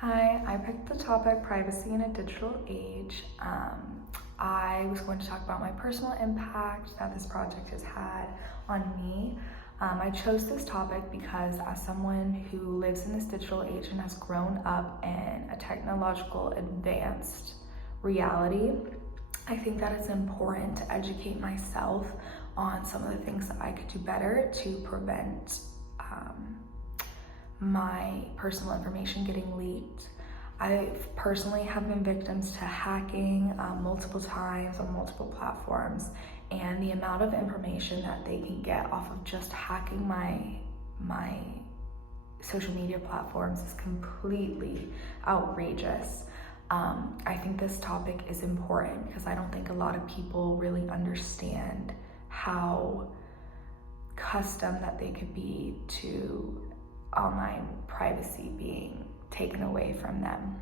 Hi, I picked the topic privacy in a digital age. I was going to talk about my personal impact that this project has had on me. I chose this topic because as someone who lives in this digital age and has grown up in a technological advanced reality, I think that it's important to educate myself on some of the things that I could do better to prevent my personal information getting leaked. I personally have been victims to hacking multiple times on multiple platforms, and the amount of information that they can get off of just hacking my social media platforms is completely outrageous. I think this topic is important because I don't think a lot of people really understand how accustomed that they could be to online privacy being taken away from them.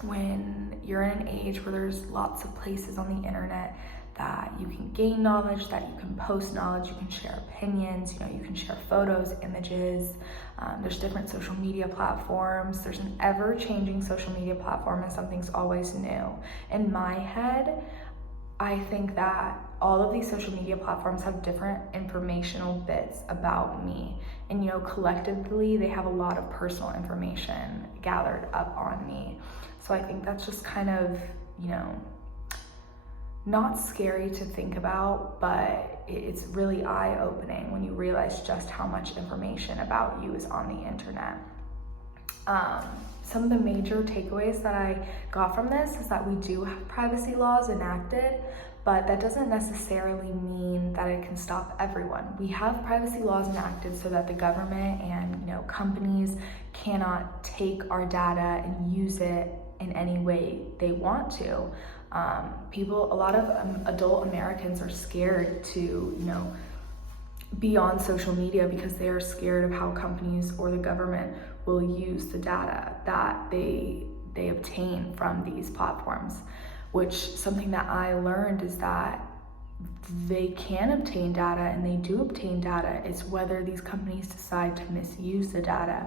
When you're in an age where there's lots of places on the internet that you can gain knowledge, that you can post knowledge, you can share opinions, you can share photos, images. There's different social media platforms. There's an ever-changing social media platform and something's always new. In my head, I think that all of these social media platforms have different informational bits about me. And collectively, they have a lot of personal information gathered up on me. So I think that's just kind of, not scary to think about, but it's really eye-opening when you realize just how much information about you is on the internet. Some of the major takeaways that I got from this is that we do have privacy laws enacted, but that doesn't necessarily mean that it can stop everyone. We have privacy laws enacted so that the government and companies cannot take our data and use it in any way they want to. A lot of adult Americans are scared to be on social media because they are scared of how companies or the government will use the data that they obtain from these platforms, which something that I learned is that they can obtain data and they do obtain data. It's whether these companies decide to misuse the data.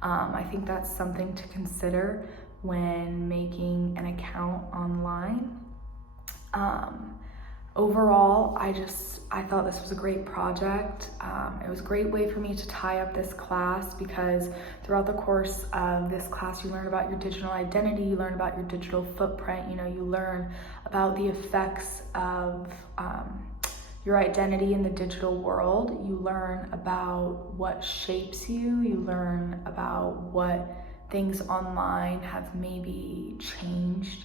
I think that's something to consider when making an account online. Overall, I thought this was a great project. It was a great way for me to tie up this class because throughout the course of this class, you learn about your digital identity, you learn about your digital footprint, you learn about the effects of your identity in the digital world. You learn about what shapes you. You learn about what things online have maybe changed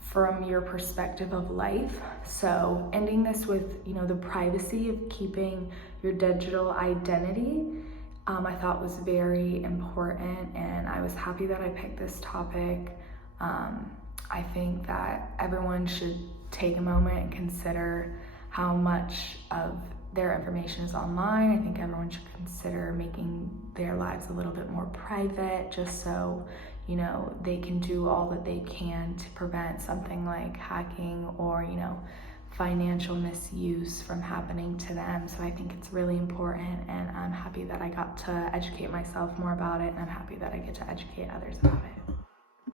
from your perspective of life. So ending this with, the privacy of keeping your digital identity, I thought was very important, and I was happy that I picked this topic. I think that everyone should take a moment and consider how much of their information is online. I think everyone should consider making their lives a little bit more private, just so they can do all that they can to prevent something like hacking or financial misuse from happening to them. So I think it's really important, and I'm happy that I got to educate myself more about it, and I'm happy that I get to educate others about it.